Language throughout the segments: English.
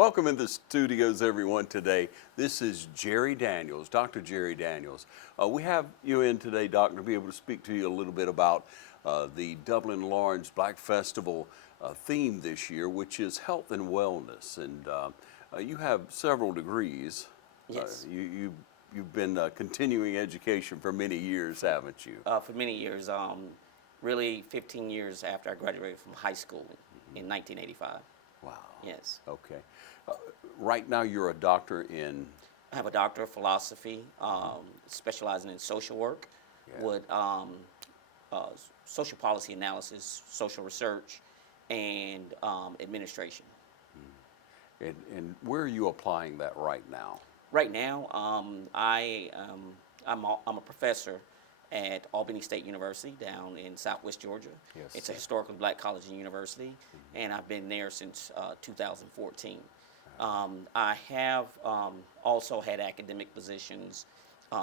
Welcome in the studios, everyone, today. This is Jerry Daniels, Dr. Jerry Daniels. We have you in today, Doctor, to be able to speak to you a little bit about the Dublin Lawrence Black Festival theme this year, which is health and wellness. And you have several degrees. Yes. You've been continuing education for many years, haven't you? For many years, really 15 years after I graduated from high school in 1985. Wow. Yes. Okay. Right now you're a doctor in? I have a doctor of philosophy, specializing in social work with social policy analysis, social research, and administration. And where are you applying that right now? Right now, I'm a professor at Albany State University down in Southwest Georgia. Yes. It's a historically black college and university, and I've been there since 2014. I have also had academic positions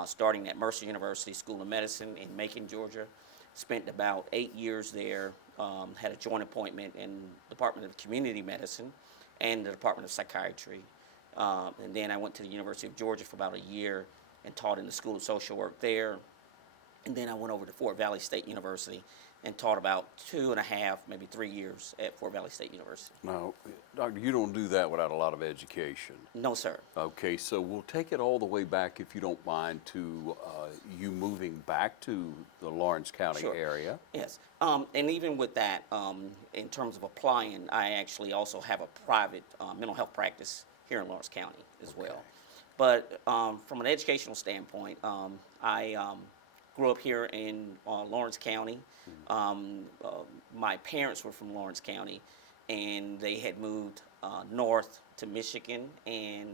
starting at Mercer University School of Medicine in Macon, Georgia. Spent about 8 years there, had a joint appointment in the Department of Community Medicine and the Department of Psychiatry. And then I went to the University of Georgia for about a year and taught in the School of Social Work there. And then I went over to Fort Valley State University and taught about 2.5, maybe 3 years at Fort Valley State University. Now, Doctor, you don't do that without a lot of education. No, sir. Okay, so we'll take it all the way back, if you don't mind, to you moving back to the Lawrence County area. Yes. And even with that, in terms of applying, I actually also have a private mental health practice here in Lawrence County as well. But from an educational standpoint, I grew up here in Lawrence County. My parents were from Lawrence County, and they had moved north to Michigan, and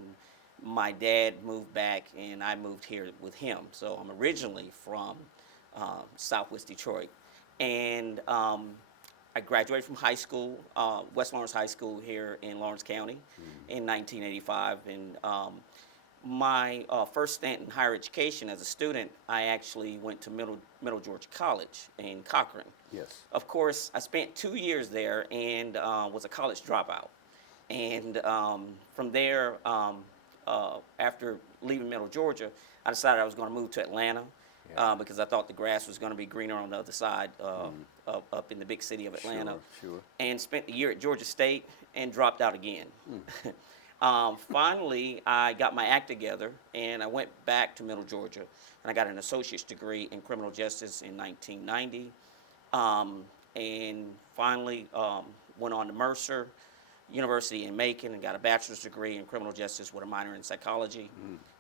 my dad moved back, and I moved here with him. So I'm originally from Southwest Detroit. And I graduated from high school, West Lawrence High School here in Lawrence County in 1985. And my first stint in higher education as a student, I actually went to Middle Georgia College in Cochran. Yes. Of course, I spent 2 years there and was a college dropout. And from there, after leaving Middle Georgia, I decided I was going to move to Atlanta because I thought the grass was going to be greener on the other side up in the big city of Atlanta. Sure. And spent the year at Georgia State and dropped out again. Finally, I got my act together, and I went back to Middle Georgia, and I got an associate's degree in criminal justice in 1990, and finally went on to Mercer University in Macon and got a bachelor's degree in criminal justice with a minor in psychology.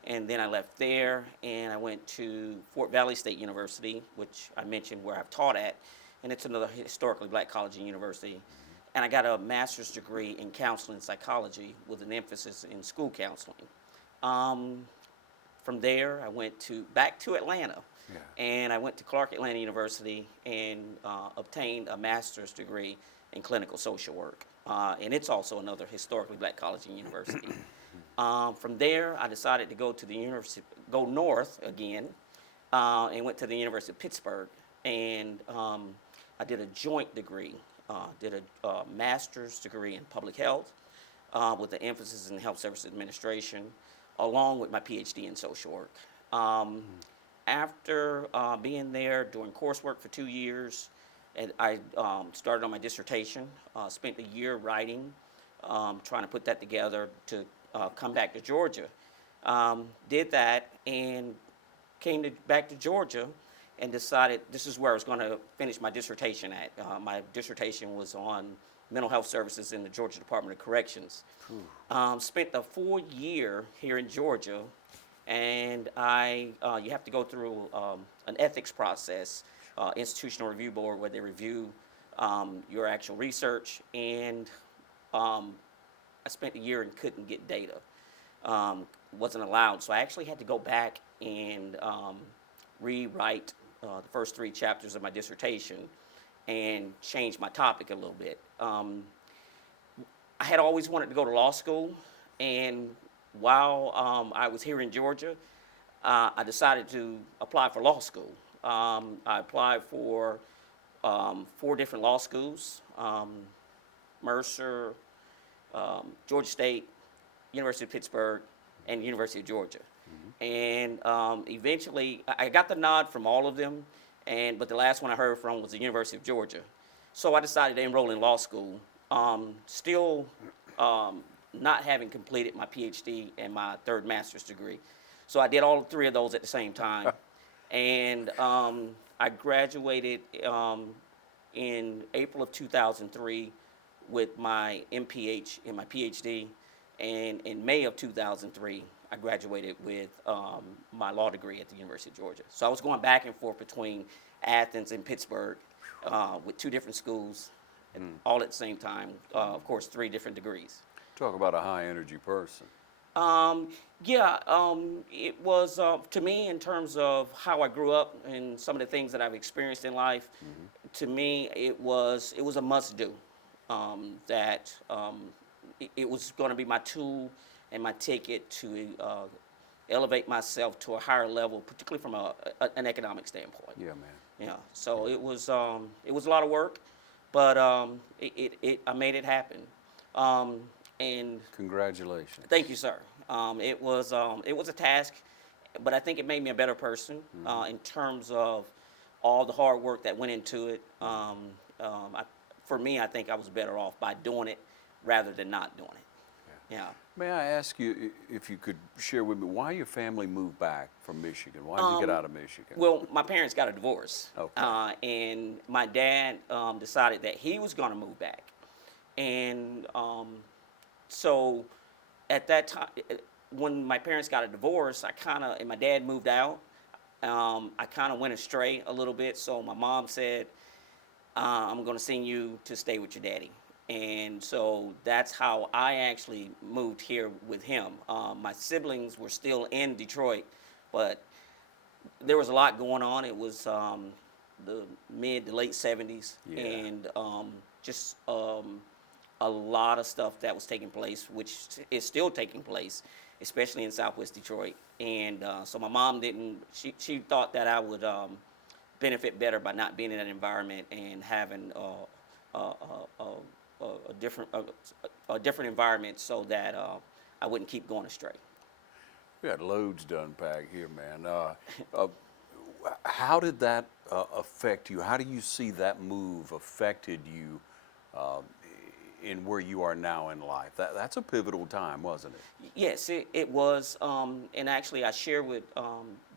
And then I left there, and I went to Fort Valley State University, which I mentioned where I've taught at, and it's another historically black college and university. And I got a master's degree in counseling and psychology with an emphasis in school counseling. From there, I went back to Atlanta, and I went to Clark Atlanta University and obtained a master's degree in clinical social work. And it's also another historically black college and university. From there, I decided to go north again, and went to the University of Pittsburgh, and I did a joint degree. Did a master's degree in public health with an emphasis in health services administration, along with my PhD in social work. After being there, doing coursework for 2 years, and I started on my dissertation, spent a year writing, trying to put that together to come back to Georgia. Did that and came back to Georgia and decided this is where I was going to finish my dissertation at. My dissertation was on mental health services in the Georgia Department of Corrections. Spent a full year here in Georgia, and you have to go through an ethics process, institutional review board, where they review your actual research, and I spent a year and couldn't get data. Wasn't allowed, so I actually had to go back and rewrite the first 3 chapters of my dissertation and change my topic a little bit. I had always wanted to go to law school, and while I was here in Georgia, I decided to apply for law school. I applied for 4 different law schools, Mercer, Georgia State, University of Pittsburgh, and University of Georgia. And eventually, I got the nod from all of them, but the last one I heard from was the University of Georgia. So I decided to enroll in law school, still not having completed my PhD and my third master's degree. So I did all three of those at the same time. And I graduated in April of 2003 with my MPH and my PhD. And in May of 2003, I graduated with my law degree at the University of Georgia. So I was going back and forth between Athens and Pittsburgh with two different schools, all at the same time. Of course, 3 different degrees. Talk about a high energy person. It was to me, in terms of how I grew up and some of the things that I've experienced in life. To me, it was a must do. It was going to be my tool and my ticket to elevate myself to a higher level, particularly from an economic standpoint. Yeah, man. Yeah. So it was a lot of work, but I made it happen. And Congratulations. thank you, sir. It was a task, but I think it made me a better person in terms of all the hard work that went into it. For me, I think I was better off by doing it rather than not doing it. Yeah. May I ask you if you could share with me why your family moved back from Michigan? Why did you get out of Michigan? Well, my parents got a divorce, Okay. and my dad decided that he was going to move back, and so at that time, when my parents got a divorce, and my dad moved out, I kind of went astray a little bit. So my mom said, "I'm going to send you to stay with your daddy." And so that's how I actually moved here with him. My siblings were still in Detroit, but there was a lot going on. It was the mid to late 70s, Yeah. and just a lot of stuff that was taking place, which is still taking place, especially in Southwest Detroit. And so my mom she thought that I would benefit better by not being in that environment and having a different environment, so that I wouldn't keep going astray. We got loads to unpack here, man. How did that affect you? How do you see that move affected you in where you are now in life? That's a pivotal time, wasn't it? Yes, it was. And actually, I share with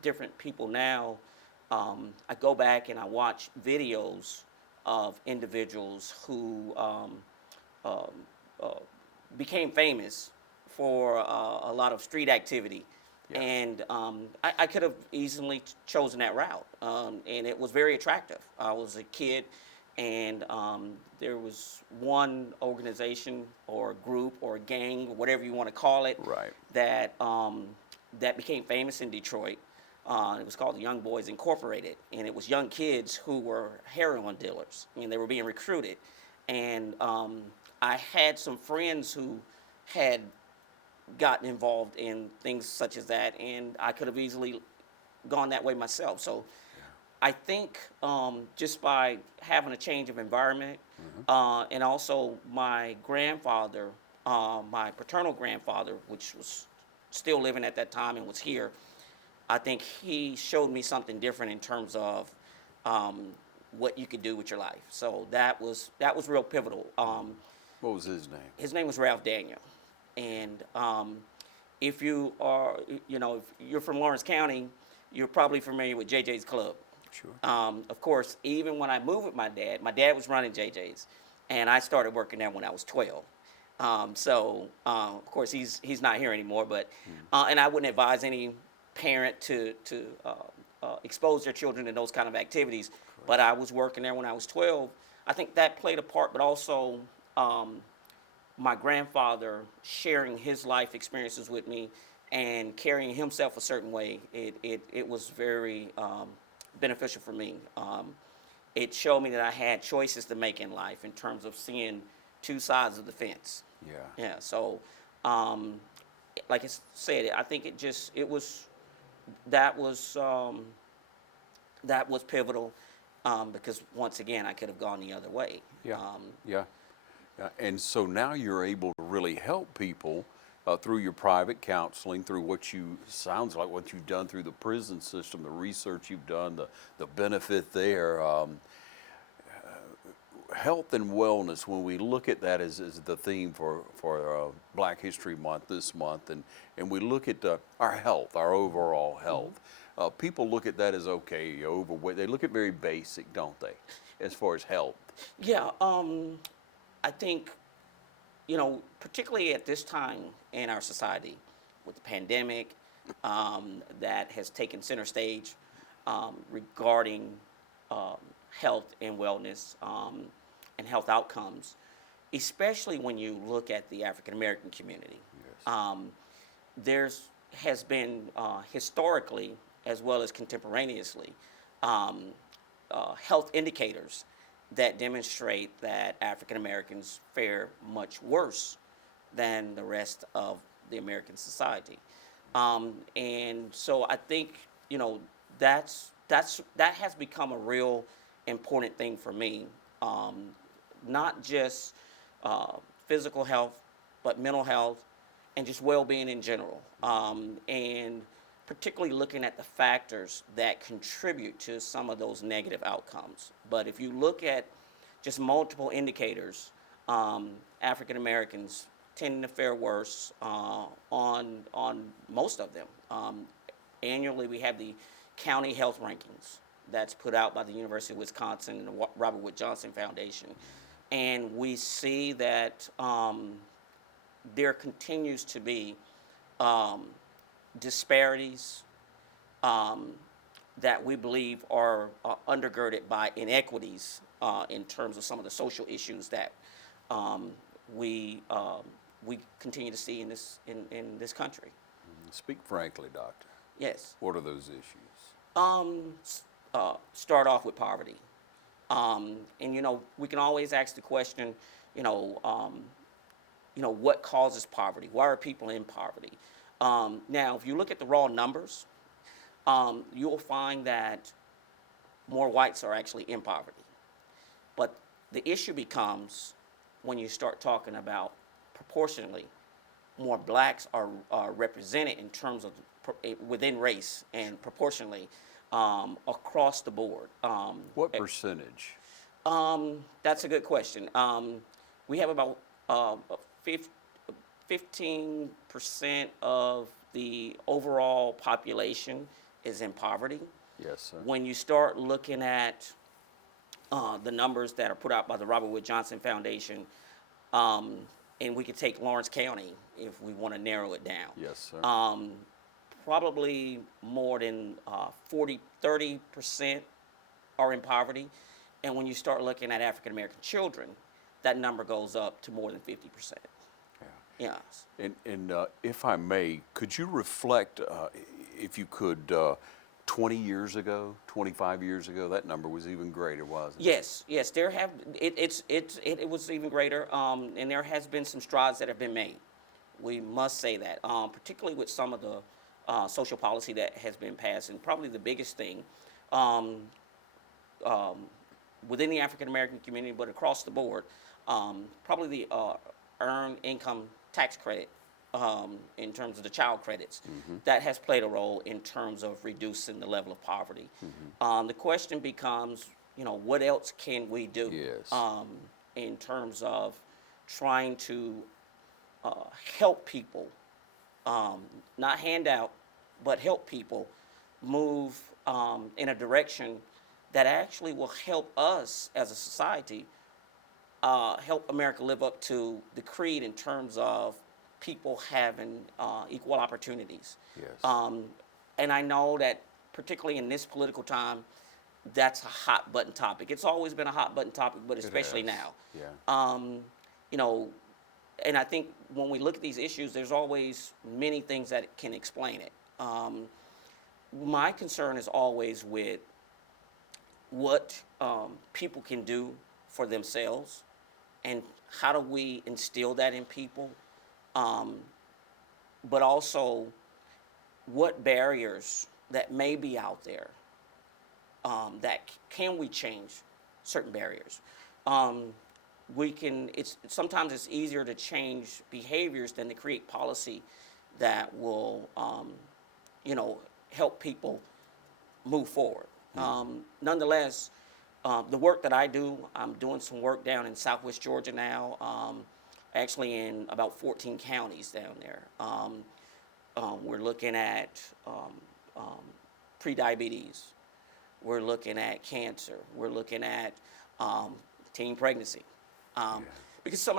different people now. I go back and I watch videos of individuals who became famous for a lot of street activity. Yeah. And I could have easily chosen that route, and it was very attractive. I was a kid, and there was one organization or group or gang, whatever you want to call it, Right. that became famous in Detroit. It was called the Young Boys Incorporated, and it was young kids who were heroin dealers. I mean, they were being recruited, and I had some friends who had gotten involved in things such as that, and I could have easily gone that way myself. So I think just by having a change of environment, and also my grandfather, my paternal grandfather, which was still living at that time and was here, I think he showed me something different in terms of what you could do with your life. So that was real pivotal. What was his name? His name was Ralph Daniel. And if you are, if you're from Lawrence County, you're probably familiar with JJ's Club. Sure. Of course, even when I moved with my dad was running JJ's, and I started working there when I was 12. Of course, he's not here anymore, but and I wouldn't advise any parent to expose their children to those kind of activities. Correct. But I was working there when I was 12. I think that played a part, but also my grandfather sharing his life experiences with me and carrying himself a certain way. It was very beneficial for me. It showed me that I had choices to make in life in terms of seeing two sides of the fence. Yeah. Yeah. So, like I said, I think that was pivotal, because once again I could have gone the other way. Yeah. Yeah. And so now you're able to really help people through your private counseling, through sounds like what you've done through the prison system, the research you've done, the benefit there. Health and wellness, when we look at that as the theme for Black History Month this month, and we look at our health, our overall health, people look at that as, okay, you're overweight. They look at very basic, don't they, as far as health? Yeah, I think, particularly at this time in our society with the pandemic that has taken center stage regarding health and wellness and health outcomes, especially when you look at the African American community. Yes. There's has been historically as well as contemporaneously health indicators that demonstrate that African Americans fare much worse than the rest of the American society. And so I think, that has become a real important thing for me. Not just physical health, but mental health and just well-being in general. And particularly looking at the factors that contribute to some of those negative outcomes. But if you look at just multiple indicators, African Americans tend to fare worse on most of them. Annually, we have the county health rankings that's put out by the University of Wisconsin and the Robert Wood Johnson Foundation. And we see that there continues to be disparities that we believe are undergirded by inequities in terms of some of the social issues that we continue to see in this country. Speak frankly, doctor. Yes. What are those issues? Start off with poverty. And we can always ask the question, what causes poverty? Why are people in poverty? Now, if you look at the raw numbers, you'll find that more whites are actually in poverty. But the issue becomes when you start talking about proportionally, more blacks are represented in terms of within race and proportionally across the board. What percentage? That's a good question. We have about 15% of the overall population is in poverty. Yes, sir. When you start looking at the numbers that are put out by the Robert Wood Johnson Foundation, and we could take Lawrence County if we want to narrow it down. Yes, sir. Probably more than 30% are in poverty. And when you start looking at African American children, that number goes up to more than 50%. Yeah. Yes. And if I may, could you reflect, if you could, 20 years ago, 25 years ago, that number was even greater, wasn't it? Yes. There have it was even greater, and there has been some strides that have been made. We must say that, particularly with some of the social policy that has been passed, and probably the biggest thing within the African American community, but across the board, probably the earned income tax credit in terms of the child credits. That has played a role in terms of reducing the level of poverty. The question becomes, what else can we do in terms of trying to help people, not hand out, but help people move in a direction that actually will help us as a society help America live up to the creed in terms of people having equal opportunities. Yes. And I know that particularly in this political time, that's a hot button topic. It's always been a hot button topic, but especially now. Yeah. And I think when we look at these issues, there's always many things that can explain it. My concern is always with what people can do for themselves and how do we instill that in people, but also what barriers that may be out there can we change certain barriers. sometimes it's easier to change behaviors than to create policy that will, help people move forward. Nonetheless, the work that I do, I'm doing some work down in Southwest Georgia now, actually in about 14 counties down there. We're looking at prediabetes. We're looking at cancer. We're looking at teen pregnancy. Because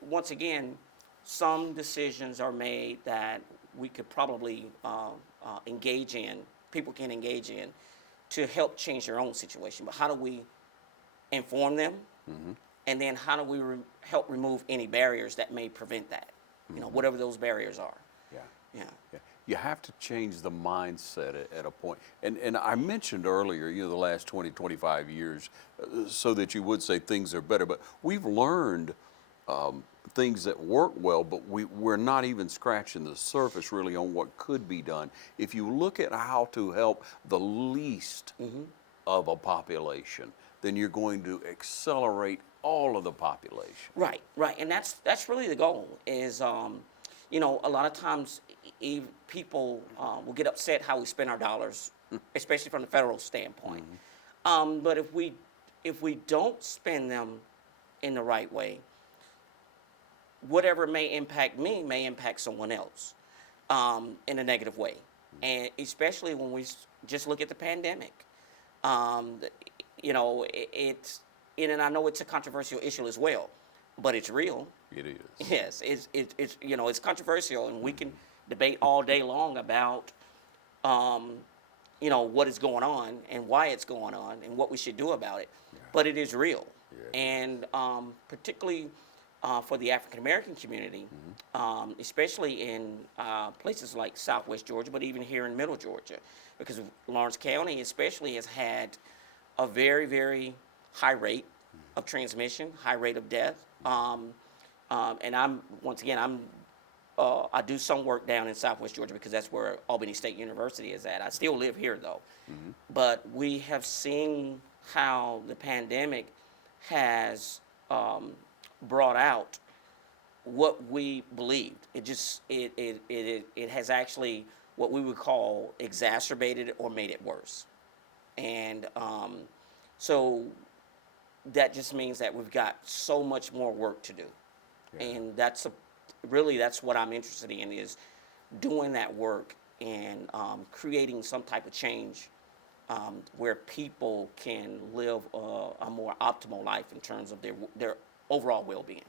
once again, some decisions are made that we could probably people can engage in to help change their own situation. But how do we inform them? And then how do we help remove any barriers that may prevent that? Whatever those barriers are. Yeah. You have to change the mindset at a point. And I mentioned earlier, the last 20, 25 years, so that you would say things are better. But we've learned things that work well, but we're not even scratching the surface really on what could be done. If you look at how to help the least of a population, then you're going to accelerate all of the population. Right. And that's really the goal is, a lot of times people will get upset how we spend our dollars, especially from the federal standpoint. But if we don't spend them in the right way, whatever may impact me may impact someone else in a negative way. And especially when we just look at the pandemic. And I know it's a controversial issue as well, but it's real. It is. Yes, it's controversial, and we can debate all day long about, what is going on and why it's going on and what we should do about it. But it is real, and particularly for the African American community, especially in places like Southwest Georgia, but even here in Middle Georgia, because Lawrence County especially has had a very, very high rate of transmission, high rate of death. And I do some work down in Southwest Georgia because that's where Albany State University is at. I still live here though. But we have seen how the pandemic has brought out what we believed. It has actually what we would call exacerbated or made it worse. And so that just means that we've got so much more work to do. And that's what I'm interested in, is doing that work and creating some type of change where people can live a more optimal life in terms of their overall well-being.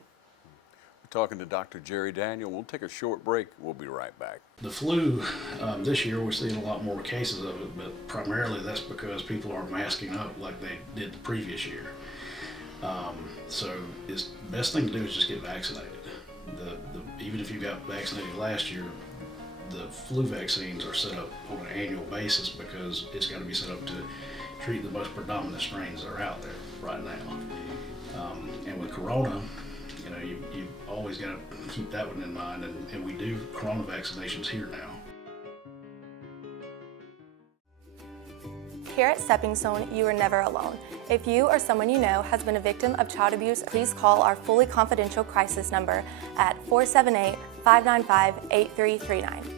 We're talking to Dr. Jerry Daniel. We'll take a short break. We'll be right back. The flu, this year we're seeing a lot more cases of it, but primarily that's because people aren't masking up like they did the previous year. So the best thing to do is just get vaccinated. Even if you got vaccinated last year, the flu vaccines are set up on an annual basis because it's got to be set up to treat the most predominant strains that are out there right now. And with corona, you always got to keep that one in mind, and we do corona vaccinations here now. Here at Stepping Stone, you are never alone. If you or someone you know has been a victim of child abuse, please call our fully confidential crisis number at 478-595-8339.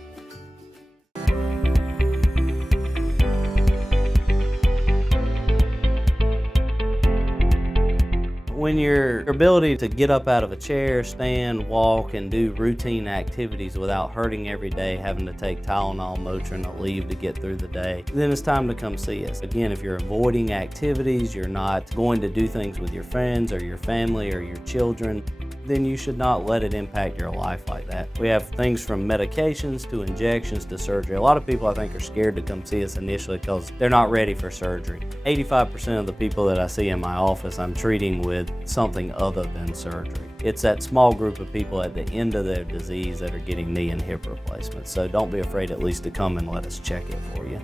When your ability to get up out of a chair, stand, walk, and do routine activities without hurting every day, having to take Tylenol, Motrin, or leave to get through the day, then it's time to come see us. Again, if you're avoiding activities, you're not going to do things with your friends or your family or your children, then you should not let it impact your life like that. We have things from medications to injections to surgery. A lot of people, I think, are scared to come see us initially because they're not ready for surgery. 85% of the people that I see in my office, I'm treating with something other than surgery. It's that small group of people at the end of their disease that are getting knee and hip replacements. So don't be afraid at least to come and let us check it for you.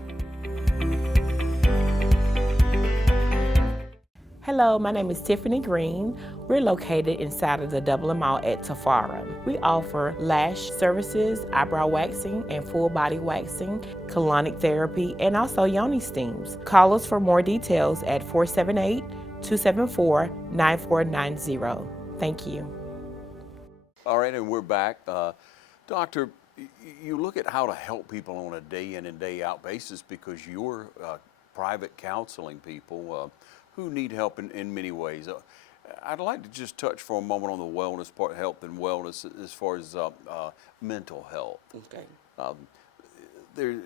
Hello, my name is Tiffany Green. We're located inside of the Dublin Mall at Tafara. We offer lash services, eyebrow waxing, and full body waxing, colonic therapy, and also yoni steams. Call us for more details at 274-9490. Thank you. All right, and we're back. Doctor, you look at how to help people on a day in and day out basis because you're private counseling people who need help in many ways. I'd like to just touch for a moment on the wellness part, health and wellness, as far as mental health. Okay. There,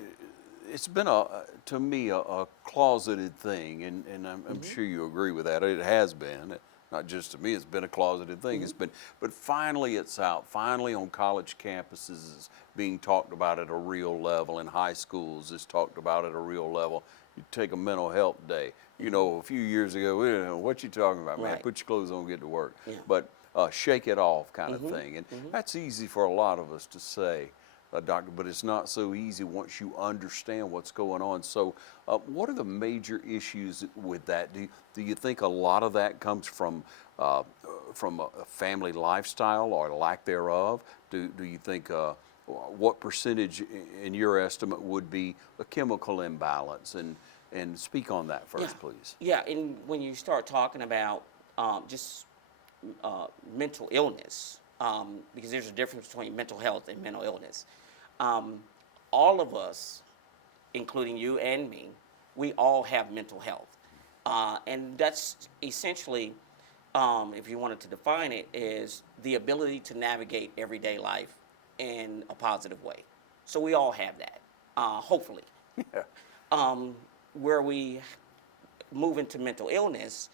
it's been to me a closeted thing, and I'm sure you agree with that. It has been. Not just to me, it's been a closeted thing. It's been, but finally it's out. Finally on college campuses it's being talked about at a real level. In high schools it's talked about at a real level. You take a mental health day. You know, a few years ago, we didn't know what you talking about, man. Right. Put your clothes on, get to work. Yeah. But shake it off kind of thing. And that's easy for a lot of us to say, doctor, but it's not so easy once you understand what's going on. So what are the major issues with that? Do you think a lot of that comes from a family lifestyle or lack thereof? Do you think what percentage in your estimate would be a chemical imbalance? And speak on that first, please. Yeah, and when you start talking about just mental illness, because there's a difference between mental health and mental illness. All of us, including you and me, we all have mental health. And that's essentially, if you wanted to define it, is the ability to navigate everyday life in a positive way. So we all have that, hopefully. Yeah. Where we move into mental illness,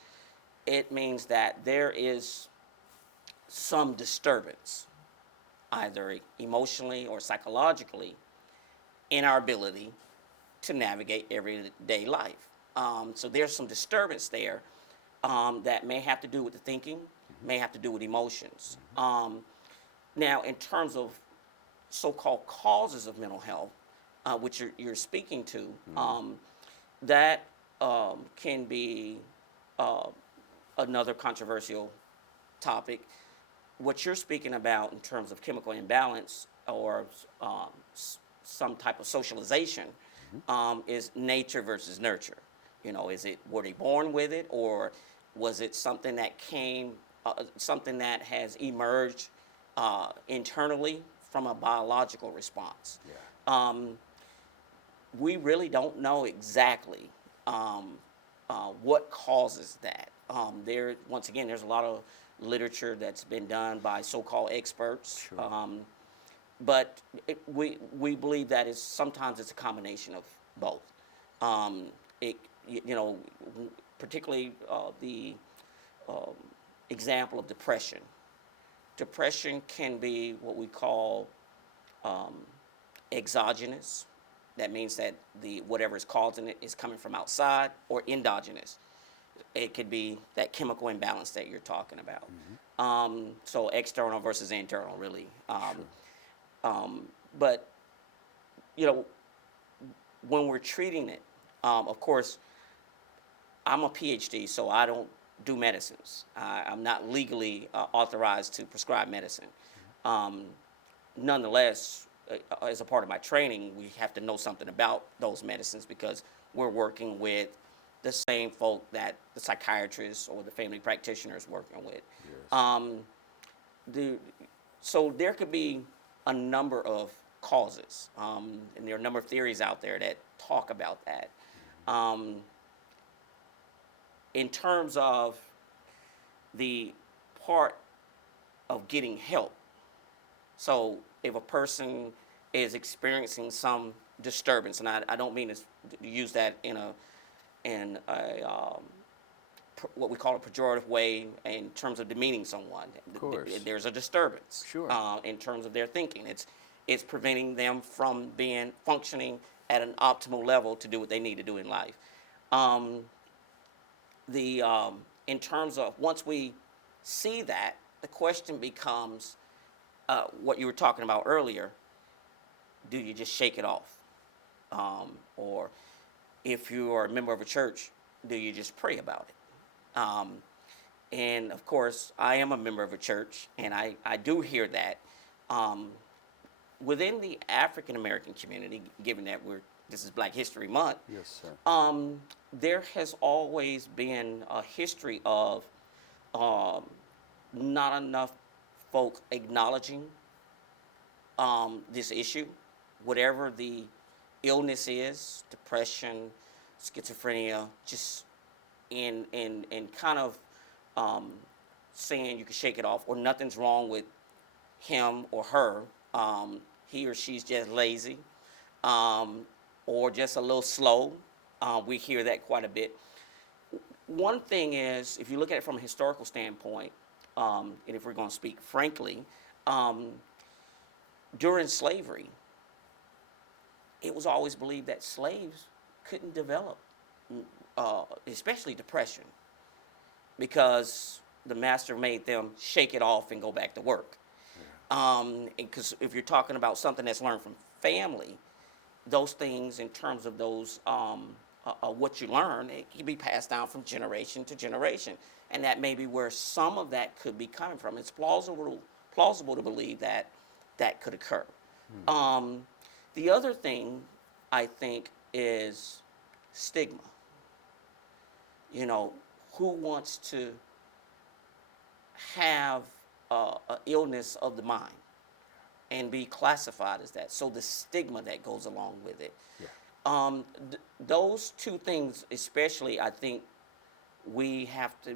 it means that there is some disturbance, either emotionally or psychologically, in our ability to navigate everyday life. So there's some disturbance there that may have to do with the thinking, may have to do with emotions. Now, in terms of so-called causes of mental health, which you're speaking to, that can be another controversial topic. What you're speaking about in terms of chemical imbalance or some type of socialization is nature versus nurture. You know, were they born with it, or was it something that came, something that has emerged internally from a biological response? Yeah. We really don't know exactly what causes that. Once again, there's a lot of literature that's been done by so-called experts, Sure. but we believe that sometimes it's a combination of both. Particularly the example of depression. Depression can be what we call exogenous. That means that whatever is causing it is coming from outside, or endogenous. It could be that chemical imbalance that you're talking about. So external versus internal, really. But, when we're treating it, of course, I'm a PhD, so I don't do medicines. I'm not legally authorized to prescribe medicine. Nonetheless, as a part of my training, we have to know something about those medicines because we're working with the same folk that the psychiatrist or the family practitioner is working with. Yes. So there could be a number of causes, and there are a number of theories out there that talk about that. In terms of the part of getting help, so if a person is experiencing some disturbance, and I don't mean to use that in what we call a pejorative way in terms of demeaning someone. Of course. There's a disturbance. Sure. In In terms of their thinking. It's preventing them from functioning at an optimal level to do what they need to do in life. In terms of once we see that, the question becomes what you were talking about earlier. Do you just shake it off? Or if you are a member of a church, do you just pray about it? And of course, I am a member of a church, and I do hear that. Within the African American community, given that we're this is Black History Month, Yes, sir. there has always been a history of not enough folk acknowledging this issue, whatever the illness is, depression, schizophrenia, just in kind of saying you can shake it off, or nothing's wrong with him or her. He or she's just lazy, or just a little slow. We hear that quite a bit. One thing is, if you look at it from a historical standpoint, and if we're going to speak frankly, during slavery, it was always believed that slaves couldn't develop, especially depression, because the master made them shake it off and go back to work. Because if you're talking about something that's learned from family, those things in terms of those, what you learn, it can be passed down from generation to generation. And that may be where some of that could be coming from. It's plausible to believe that that could occur. The other thing, I think, is stigma. You know, who wants to have an illness of the mind and be classified as that? So the stigma that goes along with it. Yeah. Those two things, especially, I think we have to,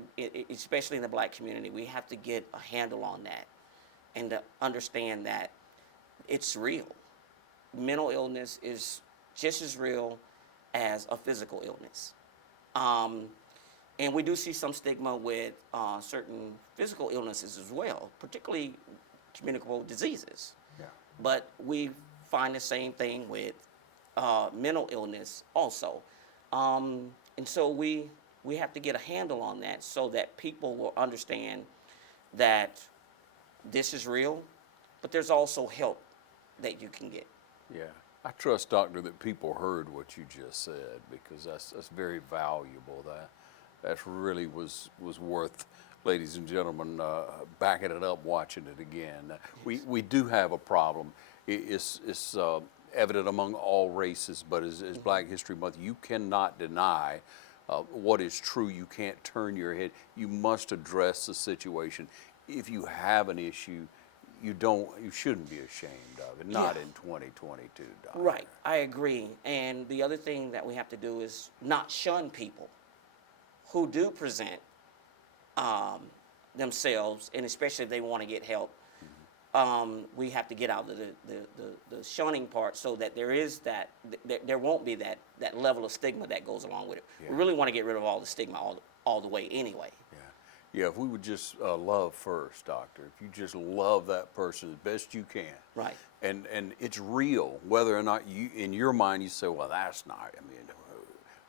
especially in the Black community, we have to get a handle on that and to understand that it's real. Mental illness is just as real as a physical illness. And we do see some stigma with certain physical illnesses as well, particularly communicable diseases. Yeah. But we find the same thing with mental illness also. And so we have to get a handle on that so that people will understand that this is real, but there's also help that you can get. Yeah. I trust, Doctor, that people heard what you just said, because that's very valuable. That really was worth, ladies and gentlemen, backing it up, watching it again. We do have a problem. It's evident among all races, but as Black History Month, you cannot deny what is true. You can't turn your head. You must address the situation. If you have an issue, you shouldn't be ashamed of it, not in 2022, Doctor. Right, I agree. And the other thing that we have to do is not shun people who do present themselves, and especially if they want to get help. We have to get out of the shunning part, so that there won't be that level of stigma that goes along with it. Yeah. We really want to get rid of all the stigma all the way anyway. Yeah, if we would just love first, Doctor, if you just love that person as best you can. Right. And it's real, whether or not you, in your mind, you say, well, that's not,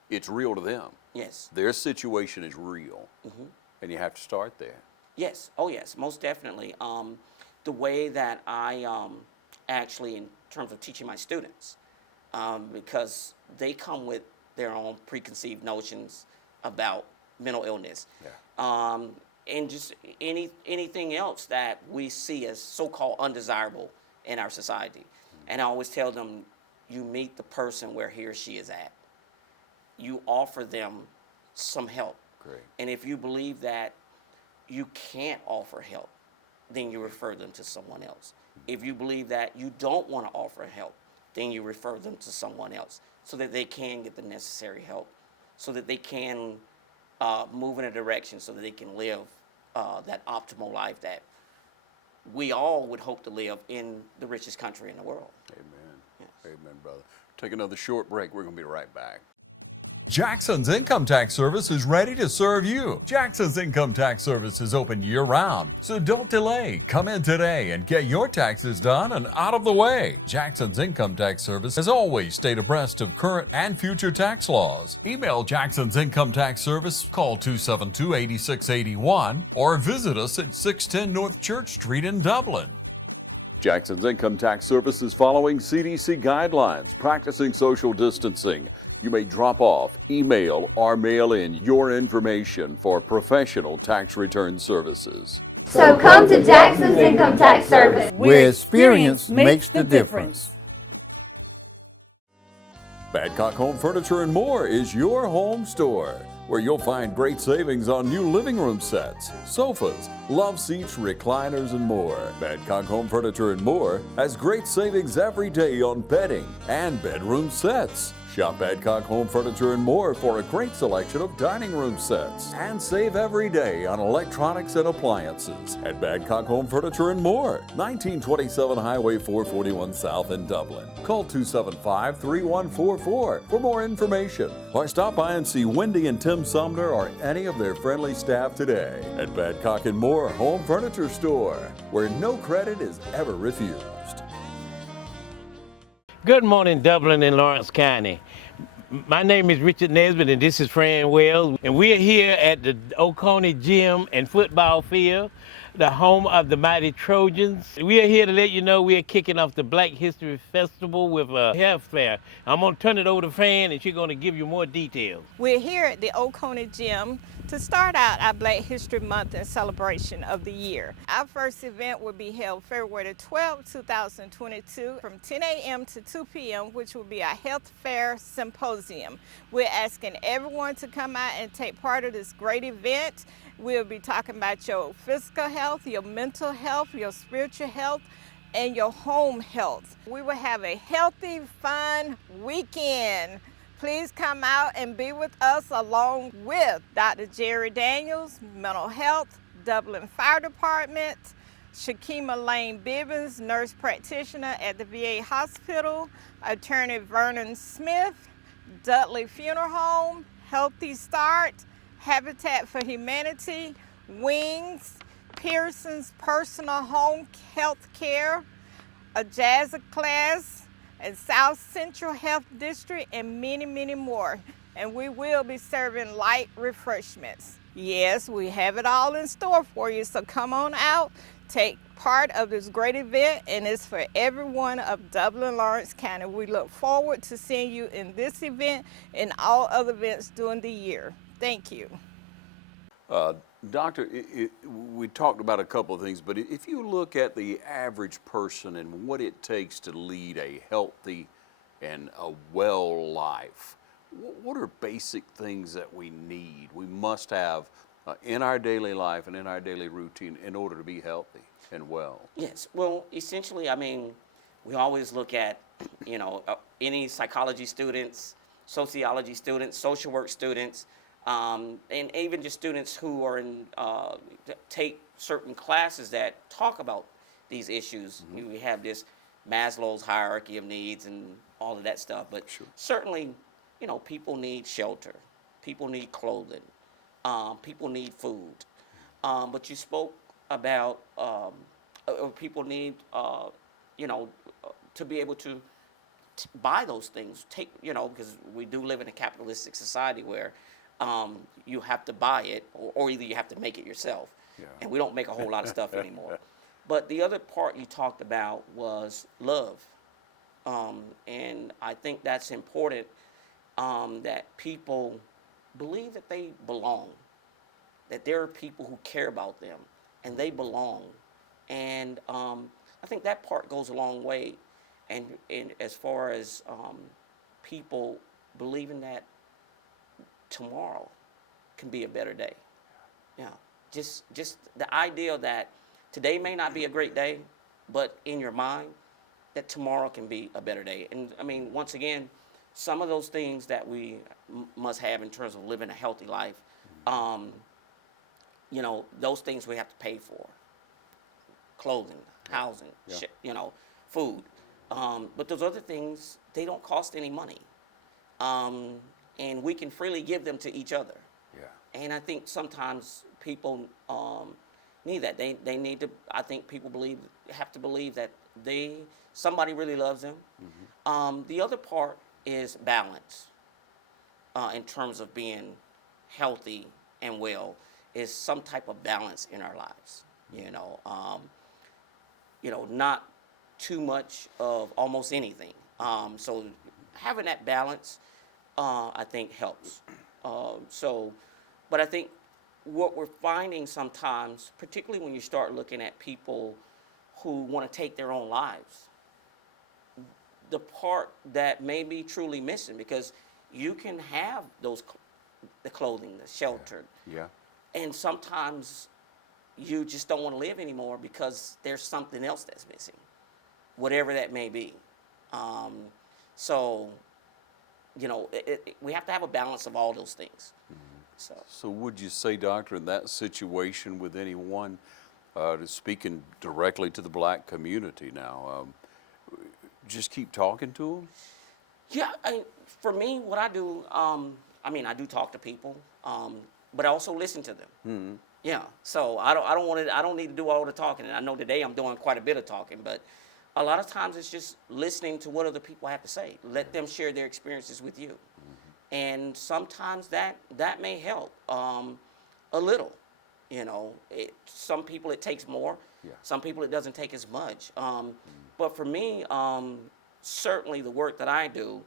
it's real to them. Yes. Their situation is real, and you have to start there. Yes, oh yes, most definitely. The way that I actually, in terms of teaching my students, because they come with their own preconceived notions about mental illness. Yeah. And just anything else that we see as so-called undesirable in our society. And I always tell them, you meet the person where he or she is at. You offer them some help. Great. And if you believe that you can't offer help, then you refer them to someone else. If you believe that you don't want to offer help, then you refer them to someone else so that they can get the necessary help, so that they can move in a direction, so that they can live that optimal life that we all would hope to live in the richest country in the world. Amen. Yes. Amen, brother. Take another short break. We're going to be right back. Jackson's Income Tax Service is ready to serve you. Jackson's Income Tax Service is open year-round, so don't delay. Come in today and get your taxes done and out of the way. Jackson's Income Tax Service has always stayed abreast of current and future tax laws. Email Jackson's Income Tax Service, call 272-8681, or visit us at 610 North Church Street in Dublin. Jackson's Income Tax Service is following CDC guidelines, practicing social distancing. You may drop off, email, or mail in your information for professional tax return services. So come to Jackson's Income Tax Service, where experience makes the difference. Badcock Home Furniture and More is your home store, where you'll find great savings on new living room sets, sofas, love seats, recliners, and more. Badcock Home Furniture and More has great savings every day on bedding and bedroom sets. Shop Badcock Home Furniture and More for a great selection of dining room sets. And save every day on electronics and appliances at Badcock Home Furniture and More, 1927 Highway 441 South in Dublin. Call 275-3144 for more information, or stop by and see Wendy and Tim Sumner or any of their friendly staff today at Badcock and More Home Furniture Store, where no credit is ever refused. Good morning, Dublin and Lawrence County. My name is Richard Nesbitt, and this is Fran Wells, and we're here at the Oconee Gym and Football Field, the home of the mighty Trojans. We are here to let you know we are kicking off the Black History Festival with a health fair. I'm going to turn it over to Fran, and she's going to give you more details. We're here at the Oconee Gym to start out our Black History Month and celebration of the year. Our first event will be held February 12, 2022 from 10 a.m. to 2 p.m., which will be a health fair symposium. We're asking everyone to come out and take part of this great event. We'll be talking about your physical health, your mental health, your spiritual health, and your home health. We will have a healthy, fun weekend. Please come out and be with us along with Dr. Jerry Daniels, Mental Health, Dublin Fire Department, Shakima Lane Bibbins, nurse practitioner at the VA Hospital, Attorney Vernon Smith, Dudley Funeral Home, Healthy Start, Habitat for Humanity, Wings, Pearson's Personal Home Health Care, a jazz class, and South Central Health District, and many, many more. And we will be serving light refreshments. Yes, we have it all in store for you, so come on out, take part of this great event, and it's for everyone of Dublin, Lawrence County. We look forward to seeing you in this event and all other events during the year. Thank you. Doctor, we talked about a couple of things, but if you look at the average person and what it takes to lead a healthy and a well life, what are basic things that we need, we must have in our daily life and in our daily routine in order to be healthy and well? Yes, well, essentially, I mean, we always look at, any psychology students, sociology students, social work students, and even just students who are in take certain classes that talk about these issues. We have this Maslow's hierarchy of needs and all of that stuff, but certainly, people need shelter, people need clothing, people need food. But you spoke about people need, to be able to buy those things. Because we do live in a capitalistic society where you have to buy it, or either you have to make it yourself. Yeah. And we don't make a whole lot of stuff anymore. But the other part you talked about was love. And I think that's important, that people believe that they belong, that there are people who care about them, and they belong. And I think that part goes a long way. And as far as people believing that tomorrow can be a better day. Yeah, just the idea that today may not be a great day, but in your mind, that tomorrow can be a better day. And I mean, once again, some of those things that we must have in terms of living a healthy life, those things we have to pay for. Clothing, housing, food. But those other things, they don't cost any money. And we can freely give them to each other. Yeah. And I think sometimes people need that. They need to. I think people have to believe that somebody really loves them. Mm-hmm. The other part is balance. In terms of being healthy and well, is some type of balance in our lives. Not too much of almost anything. So having that balance, I think helps. But I think what we're finding sometimes, particularly when you start looking at people who want to take their own lives, the part that may be truly missing, because you can have the clothing, the shelter, Yeah. and sometimes you just don't want to live anymore because there's something else that's missing, whatever that may be. So, we have to have a balance of all those things. So would you say, doctor, in that situation with anyone, speaking directly to the black community now, just keep talking to them? Yeah, for me, what I do, I do talk to people, but I also listen to them. Mm-hmm. Yeah, so I don't need to do all the talking. And I know today I'm doing quite a bit of talking, but a lot of times it's just listening to what other people have to say. Let them share their experiences with you. And sometimes that may help a little. Some people it takes more. Yeah. Some people it doesn't take as much. But for me, certainly the work that I do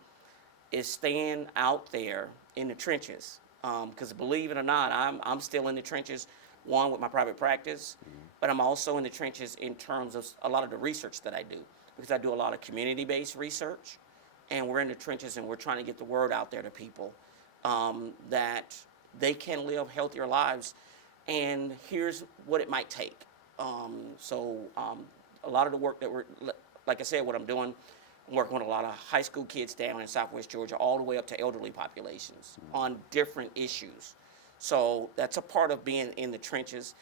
is staying out there in the trenches. Because believe it or not, I'm still in the trenches, one, with my private practice, but I'm also in the trenches in terms of a lot of the research that I do, because I do a lot of community-based research, and we're in the trenches and we're trying to get the word out there to people that they can live healthier lives, and here's what it might take. A lot of the work that like I said, what I'm doing, I'm working with a lot of high school kids down in Southwest Georgia, all the way up to elderly populations on different issues. So that's a part of being in the trenches.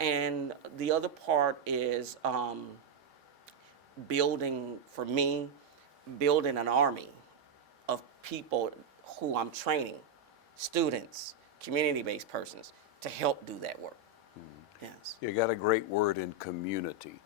And the other part is building an army of people who I'm training, students, community-based persons, to help do that work. Yes. You got a great word in community.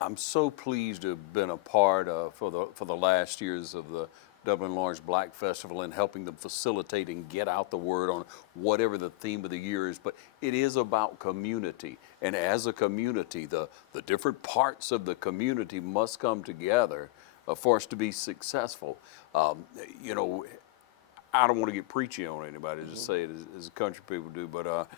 I'm so pleased to have been a part of, for the last years of the Dublin Lawrence Black Festival, and helping them facilitate and get out the word on whatever the theme of the year is. But it is about community. And as a community, the different parts of the community must come together for us to be successful. I don't want to get preachy on anybody, just say it as country people do, but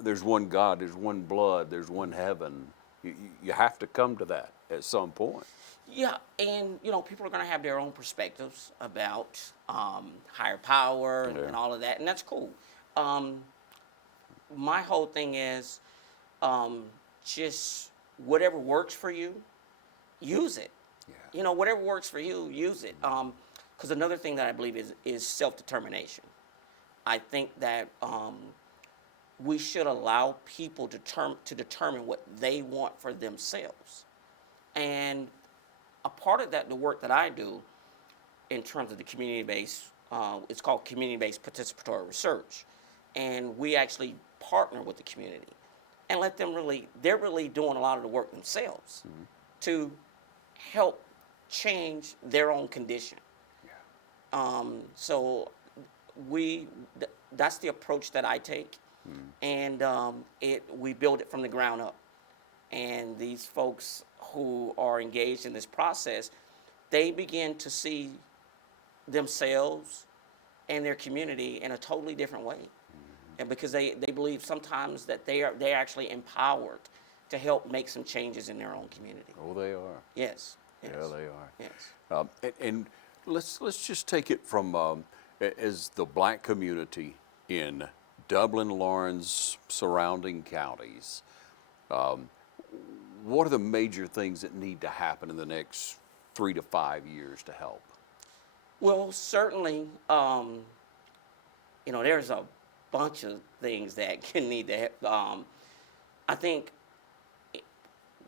there's one God, there's one blood, there's one heaven. You have to come to that at some point. Yeah, and people are going to have their own perspectives about higher power and all of that, and that's cool. My whole thing is just whatever works for you, use it. Yeah. Whatever works for you, use it. Because another thing that I believe is self-determination. I think that we should allow people to determine what they want for themselves. And a part of that, the work that I do in terms of the community-based, it's called community-based participatory research. And we actually partner with the community and let them they're really doing a lot of the work themselves to help change their own condition. So that's the approach that I take. And we build it from the ground up. And these folks who are engaged in this process, they begin to see themselves and their community in a totally different way. And because they believe sometimes that they're actually empowered to help make some changes in their own community. Oh, they are. Yes. Yeah, they are. Yes. And let's just take it from as the black community in Dublin, Lawrence, surrounding counties. What are the major things that need to happen in the next 3 to 5 years to help? Well, certainly, there's a bunch of things that can need to help. I think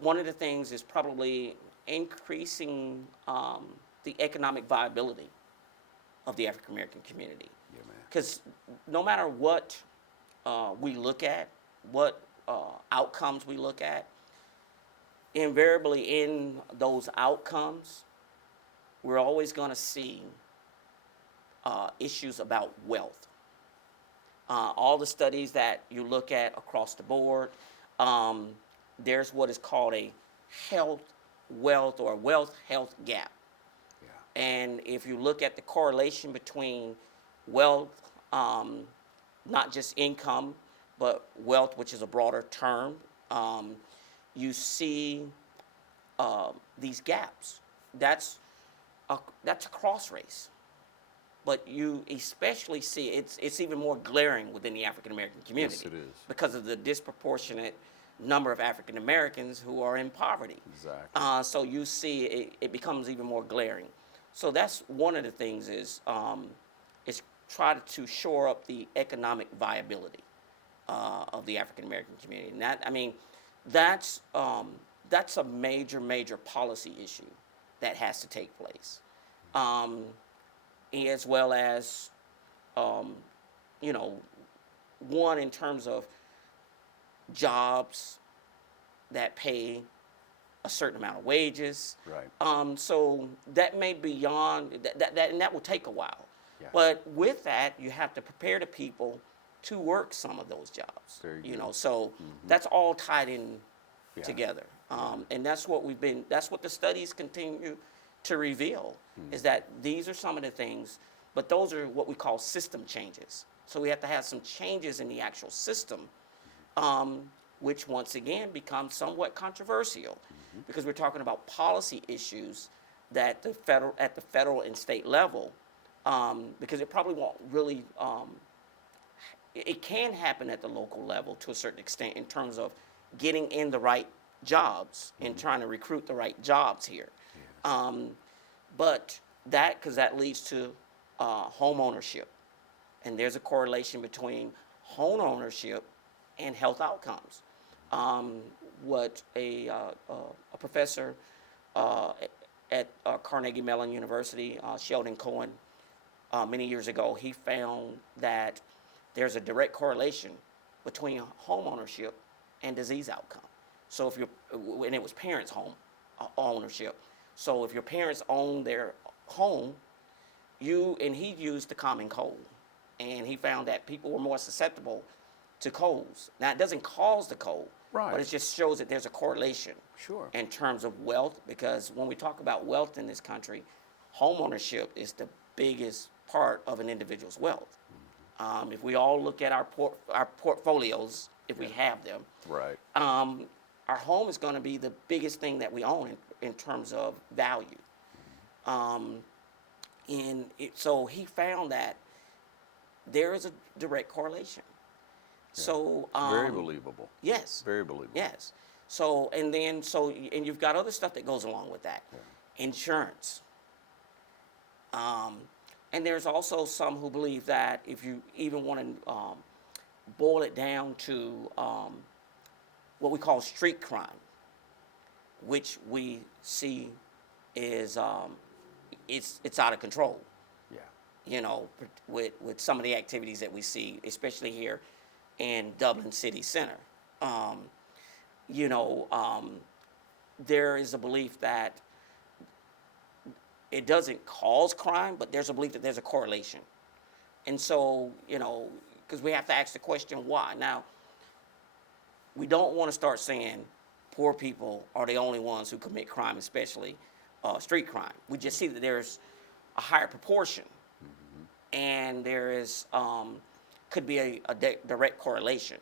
one of the things is probably increasing the economic viability of the African American community. Yeah, man. Because no matter what we look at, what outcomes we look at, invariably in those outcomes, we're always going to see issues about wealth. All the studies that you look at across the board, there's what is called a wealth gap. Yeah. And if you look at the correlation between wealth, not just income, but wealth, which is a broader term, you see these gaps. That's that's a cross race. But you especially see it's even more glaring within the African American community. Yes, it is. Because of the disproportionate number of African Americans who are in poverty. Exactly. So you see it becomes even more glaring. So that's one of the things is try to shore up the economic viability of the African American community. And that, I mean, that's a major policy issue that has to take place. As well as, you know, one in terms of jobs that pay a certain amount of wages. Right. So that may be beyond that, and that will take a while. Yeah. But with that, you have to prepare the people to work some of those jobs. Very You good. know, so that's all tied in Yeah. together, and that's what that's what the studies continue to reveal, is that these are some of the things, but those are what we call system changes. So we have to have some changes in the actual system, which once again becomes somewhat controversial, because we're talking about policy issues that at the federal and state level, because it probably won't really, it can happen at the local level to a certain extent in terms of getting in the right jobs and trying to recruit the right jobs here. But because that leads to home ownership. And there's a correlation between home ownership and health outcomes. What a professor at Carnegie Mellon University, Sheldon Cohen, many years ago, he found that there's a direct correlation between home ownership and disease outcome. So if and it was parents' home ownership. So if your parents own their home, and he used the common cold, and he found that people were more susceptible to colds. Now, it doesn't cause the cold, Right. but it just shows that there's a correlation Sure. in terms of wealth, because when we talk about wealth in this country, home ownership is the biggest part of an individual's wealth. If we all look at our portfolios, if we have them, Right. Our home is going to be the biggest thing that we own in terms of value. So he found that there is a direct correlation. So Very believable. yes, Very believable. yes. So and you've got other stuff that goes along with that, insurance. And there's also some who believe that if you even want to boil it down to what we call street crime, which we see is it's out of control. Yeah. You know, with some of the activities that we see, especially here in Dublin City Center. There is a belief that it doesn't cause crime, but there's a belief that there's a correlation. And so, because we have to ask the question, why? Now, we don't want to start saying poor people are the only ones who commit crime, especially street crime. We just see that there's a higher proportion, and there is could be a direct correlation.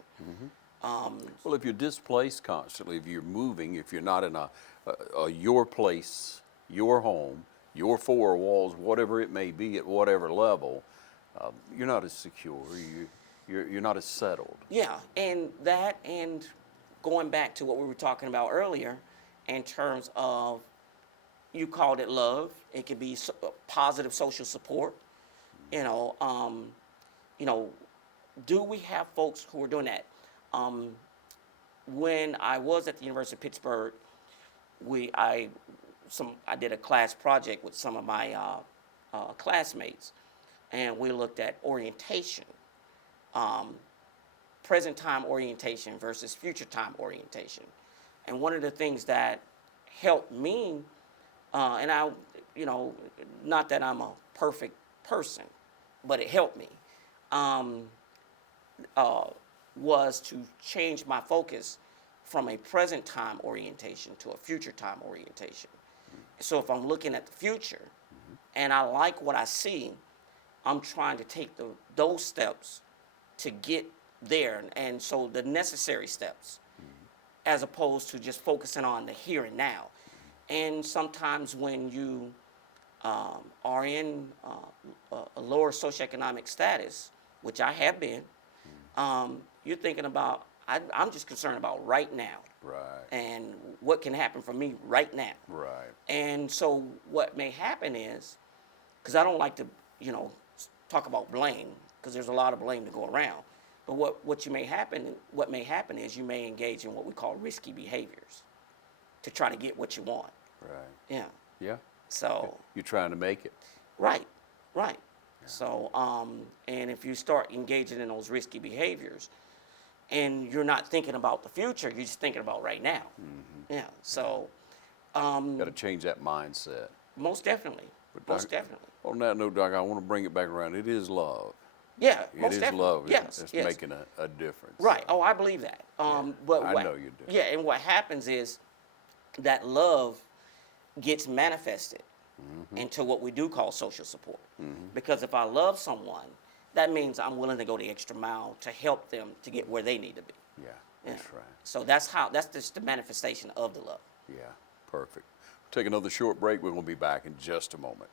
Well, if you're displaced constantly, if you're moving, if you're not in a your place, your home, your four walls, whatever it may be at whatever level, you're not as secure. You're not as settled. Yeah, and going back to what we were talking about earlier, in terms of, you called it love. It could be positive social support. Do we have folks who are doing that? When I was at the University of Pittsburgh, I did a class project with some of my classmates, and we looked at orientation, present time orientation versus future time orientation. And one of the things that helped me, and I, not that I'm a perfect person, but it helped me, was to change my focus from a present time orientation to a future time orientation. So if I'm looking at the future and I like what I see, I'm trying to take those steps to get there, and so the necessary steps, as opposed to just focusing on the here and now. And sometimes when you are in a lower socioeconomic status, which I have been, you're thinking about, I'm just concerned about right now. Right. And what can happen for me right now. Right. And so what may happen is, because I don't like to, talk about blame, because there's a lot of blame to go around. But what may happen is you may engage in what we call risky behaviors to try to get what you want. Right. Yeah. Yeah. So. You're trying to make it. Right. Right. Yeah. So, and if you start engaging in those risky behaviors, and you're not thinking about the future, you're just thinking about right now. Mm-hmm. Yeah. So. Got to change that mindset. Most definitely. Most definitely. On that note, Doc, I want to bring it back around. It is love. Yeah, most it is definitely. love. Yes, it's yes. making a difference. Right. Oh, I believe that. But I know you do. Yeah, and what happens is that love gets manifested into what we do call social support. Because if I love someone, that means I'm willing to go the extra mile to help them to get where they need to be. Yeah, that's right. So that's just the manifestation of the love. Yeah, perfect. Take another short break. We're going to be back in just a moment.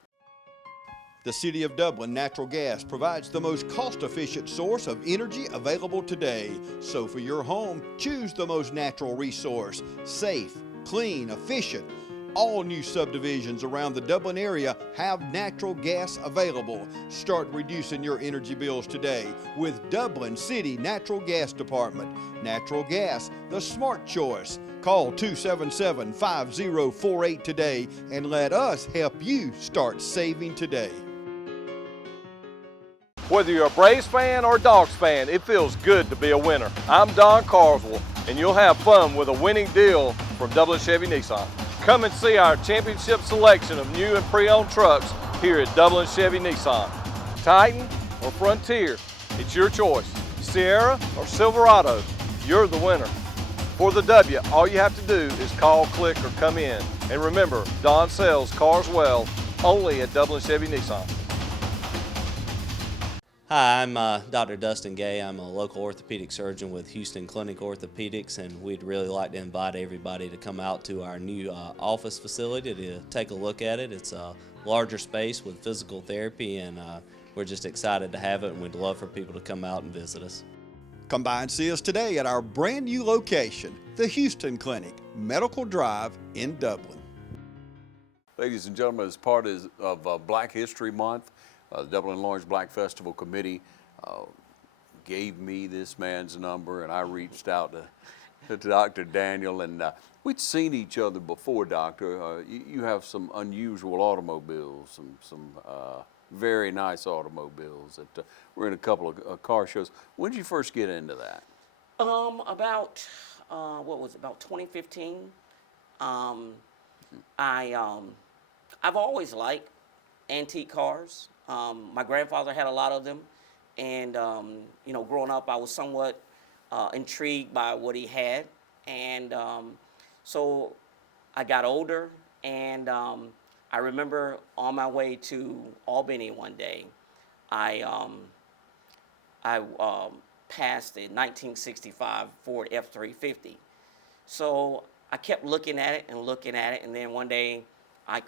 The City of Dublin Natural Gas provides the most cost-efficient source of energy available today. So for your home, choose the most natural resource. Safe, clean, efficient. All new subdivisions around the Dublin area have natural gas available. Start reducing your energy bills today with Dublin City Natural Gas Department. Natural gas, the smart choice. Call 277-5048 today and let us help you start saving today. Whether you're a Braves fan or a Dogs fan, it feels good to be a winner. I'm Don Carswell, and you'll have fun with a winning deal from Dublin Chevy Nissan. Come and see our championship selection of new and pre-owned trucks here at Dublin Chevy Nissan. Titan or Frontier, it's your choice. Sierra or Silverado, you're the winner. For the W, all you have to do is call, click, or come in. And remember, Don sells cars well, only at Dublin Chevy Nissan. Hi, I'm Dr. Dustin Gay. I'm a local orthopedic surgeon with Houston Clinic Orthopedics, and we'd really like to invite everybody to come out to our new office facility to take a look at it. It's a larger space with physical therapy, and we're just excited to have it, and we'd love for people to come out and visit us. Come by and see us today at our brand new location, the Houston Clinic, Medical Drive in Dublin. Ladies and gentlemen, as part of Black History Month, the Dublin Lawrence Black Festival Committee gave me this man's number, and I reached out to Dr. Daniel, and we'd seen each other before, Doctor. You have some unusual automobiles, some very nice automobiles. We're in a couple of car shows. When did you first get into that? About 2015. I've always liked antique cars. My grandfather had a lot of them, and growing up, I was somewhat intrigued by what he had, and so I got older, and I remember on my way to Albany one day, I passed a 1965 Ford F-350. So I kept looking at it, and then one day I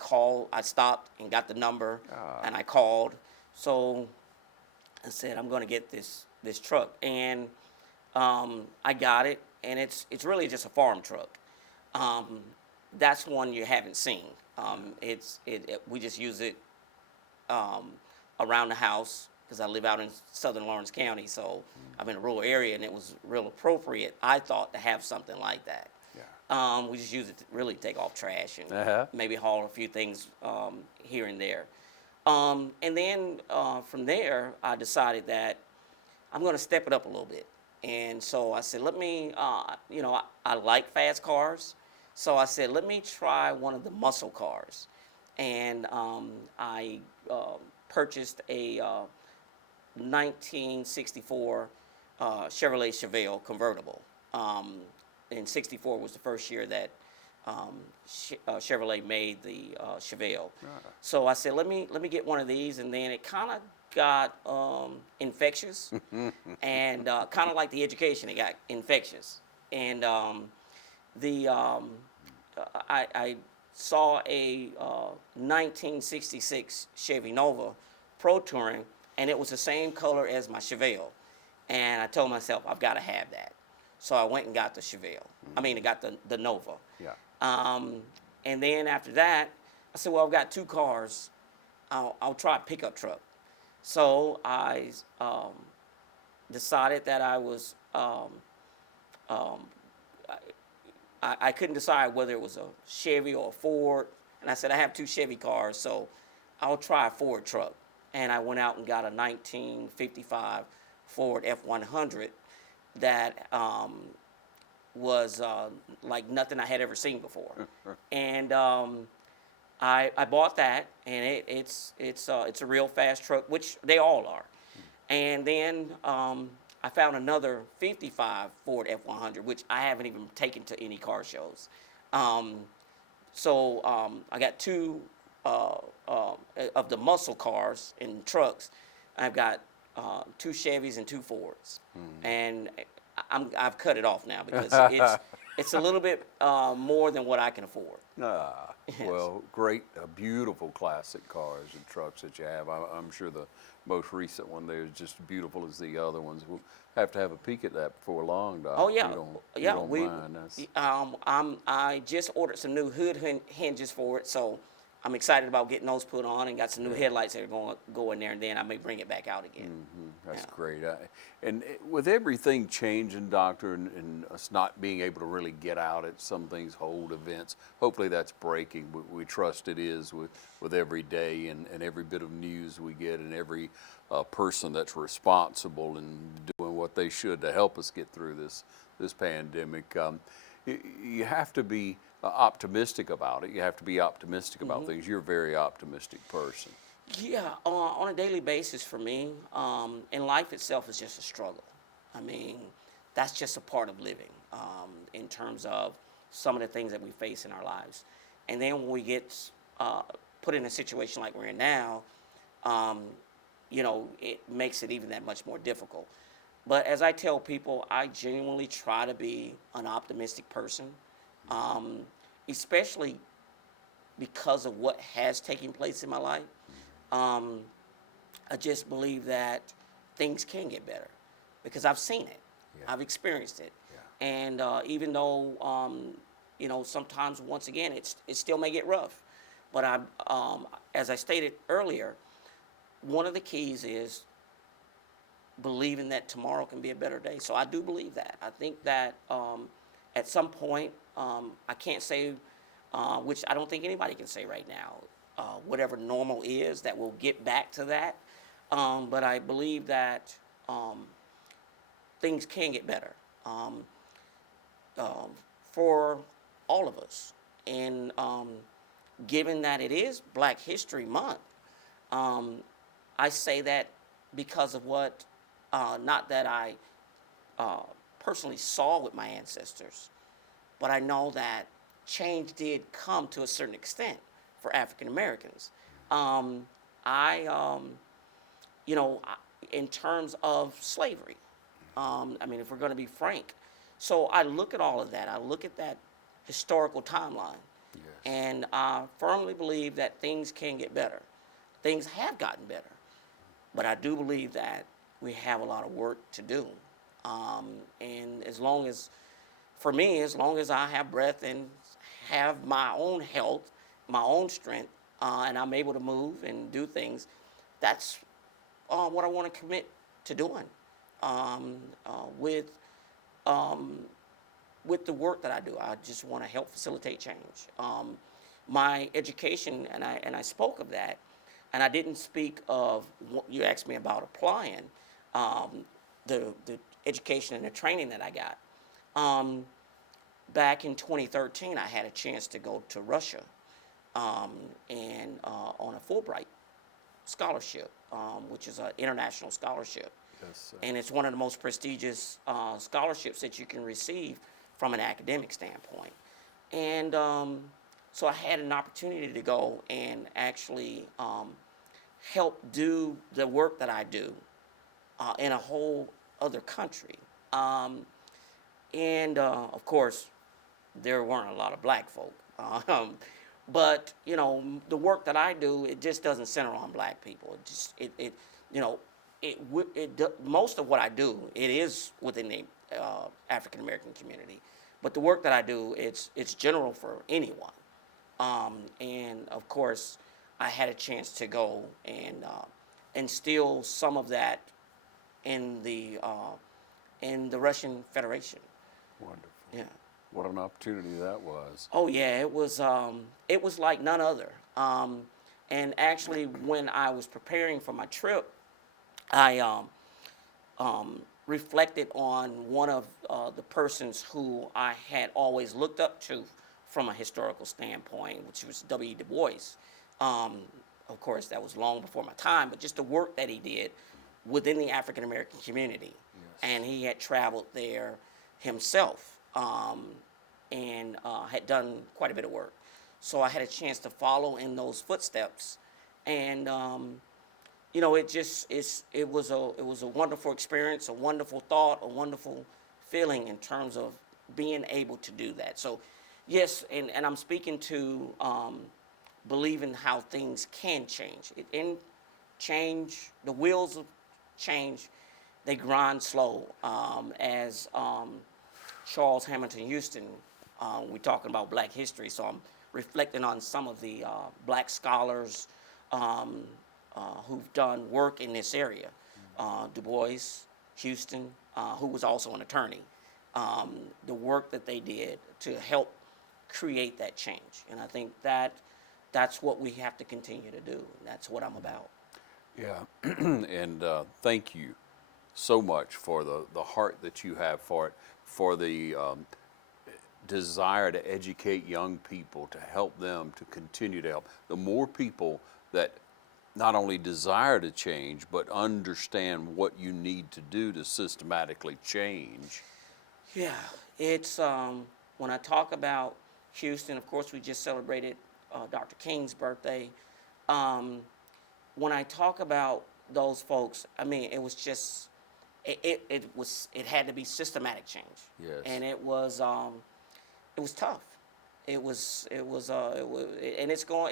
stopped and got the number, and I called. So I said, I'm going to get this truck, and I got it, and it's really just a farm truck. That's one you haven't seen. We just use it around the house because I live out in southern Lawrence County, so I'm in a rural area, and it was real appropriate, I thought, to have something like that. We just use it to really take off trash and maybe haul a few things here and there. And then from there, I decided that I'm going to step it up a little bit. And so I said, let me, I like fast cars. So I said, let me try one of the muscle cars. And I purchased a 1964 Chevrolet Chevelle convertible. And 64 was the first year that Chevrolet made the Chevelle. So I said, let me get one of these, and then it kind of got infectious, and kind of like the education, it got infectious. And I saw a 1966 Chevy Nova Pro Touring, and it was the same color as my Chevelle. And I told myself, I've got to have that. So I went and got the Chevelle. I mean, I got the Nova. Yeah. And then after that, I said, well, I've got 2 cars. I'll try a pickup truck. So I decided that I was, I couldn't decide whether it was a Chevy or a Ford. And I said, I have 2 Chevy cars, so I'll try a Ford truck. And I went out and got a 1955 Ford F100 that was like nothing I had ever seen before. And I bought that, and it's a real fast truck, which they all are. And then I found another 55 Ford F100, which I haven't even taken to any car shows. So I got 2 of the muscle cars and trucks. I've got 2 Chevys and 2 Fords, and I've cut it off now because it's a little bit more than what I can afford. Yes. Well, great, beautiful classic cars and trucks that you have. I'm sure the most recent one there is just as beautiful as the other ones. We'll have to have a peek at that before long, Doc. Oh yeah, You don't mind. That's... I just ordered some new hood hinges for it, so I'm excited about getting those put on, and got some new headlights that are going to go in there, and then I may bring it back out again. That's great. And with everything changing, Doctor, and us not being able to really get out at some things, hold events, hopefully that's breaking. We trust it is with every day and every bit of news we get, and every person that's responsible and doing what they should to help us get through this pandemic. You have to be optimistic about it. You have to be optimistic about things. You're a very optimistic person. Yeah, on a daily basis for me, and life itself is just a struggle. I mean, that's just a part of living in terms of some of the things that we face in our lives. And then when we get put in a situation like we're in now, you know, it makes it even that much more difficult. But as I tell people, I genuinely try to be an optimistic person, especially because of what has taken place in my life. I just believe that things can get better because I've seen it. Yeah. I've experienced it. Yeah. And even though, you know, sometimes, once again, it still may get rough. But as I stated earlier, one of the keys is believing that tomorrow can be a better day. So I do believe that. I think that at some point, I can't say, which I don't think anybody can say right now, whatever normal is, that we'll get back to that. But I believe that things can get better for all of us. And given that it is Black History Month, I say that because of what, not that I personally saw with my ancestors, but I know that change did come to a certain extent for African Americans. You know, in terms of slavery, I mean, if we're going to be frank. So I look at all of that. I look at that historical timeline. Yes. And I firmly believe that things can get better. Things have gotten better. But I do believe that we have a lot of work to do. And as long as, for me, as long as I have breath and have my own health, my own strength, and I'm able to move and do things, that's what I want to commit to doing with the work that I do. I just want to help facilitate change. My education, and I spoke of that, and I didn't speak of what you asked me about applying, the education and the training that I got. Back in 2013, I had a chance to go to Russia and on a Fulbright scholarship, which is an international scholarship. Yes, and it's one of the most prestigious scholarships that you can receive from an academic standpoint. And so I had an opportunity to go and actually help do the work that I do in a whole other country. And of course, there weren't a lot of Black folk. But you know, the work that I do, it just doesn't center on black people. It just you know, most of what I do, it is within the African American community. But the work that I do, it's general for anyone. And of course, I had a chance to go and instill some of that in the Russian Federation. Wonderful. Yeah. What an opportunity that was. Oh yeah, it was like none other. And actually, when I was preparing for my trip, I reflected on one of the persons who I had always looked up to from a historical standpoint, which was W. Du Bois. Of course, that was long before my time, but just the work that he did within the African American community. Yes. And he had traveled there himself and had done quite a bit of work. So I had a chance to follow in those footsteps, and you know, it was a wonderful experience, a wonderful thought, a wonderful feeling in terms of being able to do that. So, yes, and I'm speaking to believing how things can change. The wheels of change, they grind slow. As Charles Hamilton Houston, we're talking about Black history, so I'm reflecting on some of the Black scholars who've done work in this area. Du Bois, Houston, who was also an attorney. The work that they did to help create that change. And I think that's what we have to continue to do. And that's what I'm about. Yeah, and thank you so much for the heart that you have for it, for the desire to educate young people, to help them, to continue to help. The more people that not only desire to change, but understand what you need to do to systematically change. Yeah, it's, when I talk about Houston, of course, we just celebrated Dr. King's birthday. When I talk about those folks, I mean, it was just, it had to be systematic change. Yes. And it was tough. And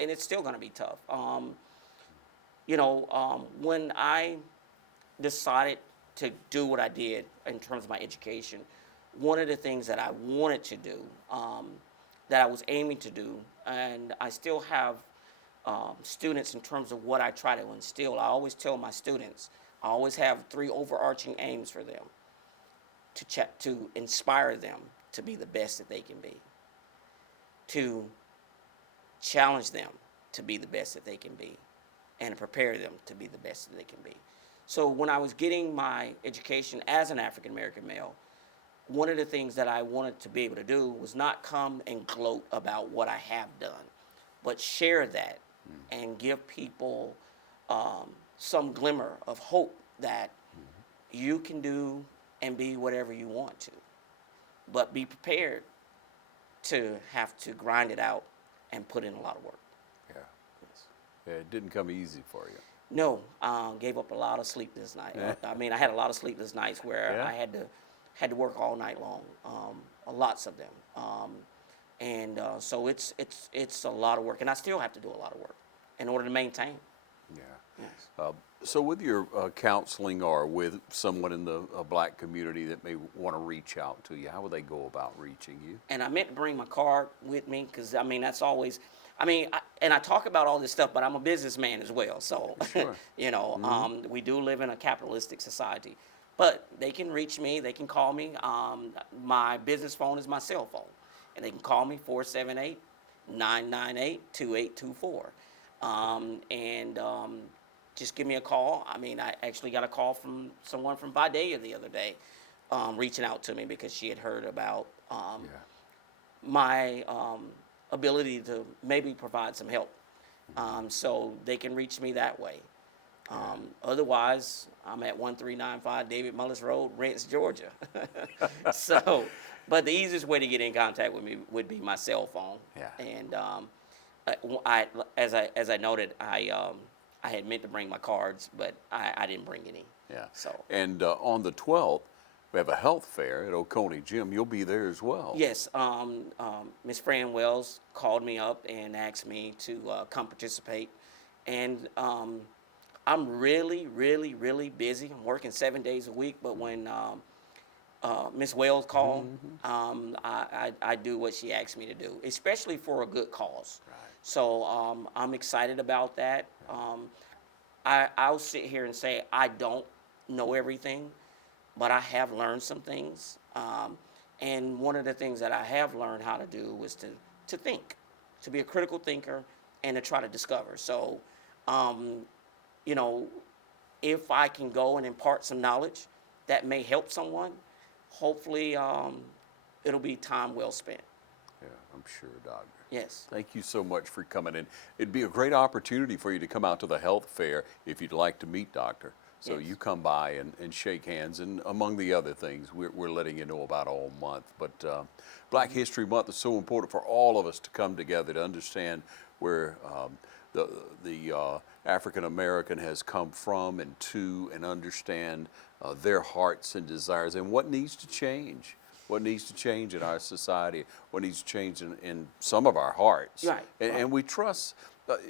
it's still going to be tough. You know, when I decided to do what I did in terms of my education, one of the things that I wanted to do, that I was aiming to do, and I still have students in terms of what I try to instill. I always tell my students, I always have 3 overarching aims for them to inspire them to be the best that they can be, to challenge them to be the best that they can be, and prepare them to be the best that they can be. So when I was getting my education as an African American male, one of the things that I wanted to be able to do was not come and gloat about what I have done, but share that and give people some glimmer of hope that you can do and be whatever you want to, but be prepared to have to grind it out and put in a lot of work. Yeah. Yeah, it didn't come easy for you. No, gave up a lot of sleepless nights. I mean, I had a lot of sleepless nights where Yeah. I had to work all night long, lots of them, and so it's a lot of work, and I still have to do a lot of work in order to maintain. Yeah. Yes. So with your counseling or with someone in the Black community that may want to reach out to you, how would they go about reaching you? And I meant to bring my card with me because, I mean, that's always, I mean, I talk about all this stuff, but I'm a businessman as well. So, Sure. you know, we do live in a capitalistic society. But they can reach me, they can call me. My business phone is my cell phone. And they can call me, 478-998-2824. Just give me a call. I mean, I actually got a call from someone from Vidalia the other day, reaching out to me because she had heard about my ability to maybe provide some help. So they can reach me that way. Otherwise, I'm at 1395 David Mullis Road, Renton, Georgia. So, but the easiest way to get in contact with me would be my cell phone. Yeah. And as I noted, I had meant to bring my cards, but I didn't bring any. Yeah. So. And on the 12th, we have a health fair at Oconee Gym. You'll be there as well. Yes, Ms. Fran Wells called me up and asked me to come participate. And I'm really, really, really busy. I'm working 7 days a week, but when Ms. Wells called, I do what she asked me to do, especially for a good cause. Right. So I'm excited about that. I'll sit here and say I don't know everything, but I have learned some things. And one of the things that I have learned how to do was to think, to be a critical thinker and to try to discover. So, you know, if I can go and impart some knowledge that may help someone, hopefully it'll be time well spent. Yeah, I'm sure, Doctor. Yes. Thank you so much for coming in. It'd be a great opportunity for you to come out to the health fair if you'd like to meet Doctor. So Yes. you come by and shake hands, and among the other things we're letting you know about all month. But Black History Month is so important for all of us to come together to understand where the African American has come from and to, and understand their hearts and desires and what needs to change. What needs to change in our society, what needs to change in some of our hearts. Right, And we trust,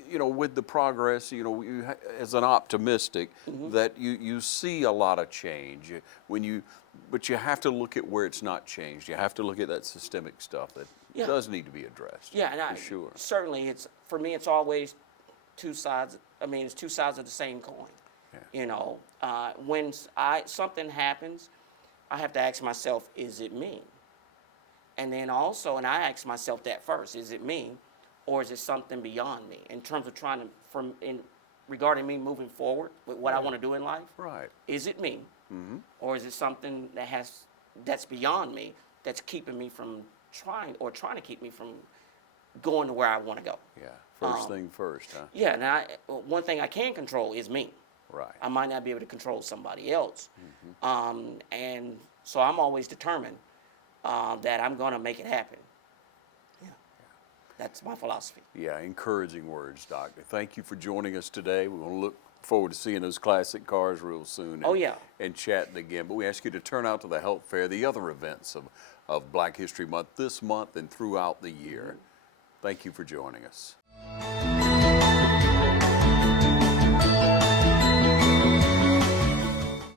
you know, with the progress, you know, as an optimistic, that you see a lot of change. But you have to look at where it's not changed. You have to look at that systemic stuff that does need to be addressed. Yeah, and for sure. Certainly, for me, it's always two sides. I mean, it's two sides of the same coin. Yeah. You know, when something happens, I have to ask myself, is it me? And then also, and I ask myself that first, is it me, or is it something beyond me? In terms of regarding me moving forward with what I want to do in life, Right. is it me, or is it something that's beyond me, that's keeping me from trying to keep me from going to where I want to go? Yeah. First thing first, huh? Yeah. Now, one thing I can control is me. Right. I might not be able to control somebody else. And so I'm always determined that I'm going to make it happen. Yeah. That's my philosophy. Yeah, encouraging words, Doctor. Thank you for joining us today. We're going to look forward to seeing those classic cars real soon. Oh, yeah. And chatting again. But we ask you to turn out to the health fair, the other events of Black History Month this month and throughout the year. Thank you for joining us.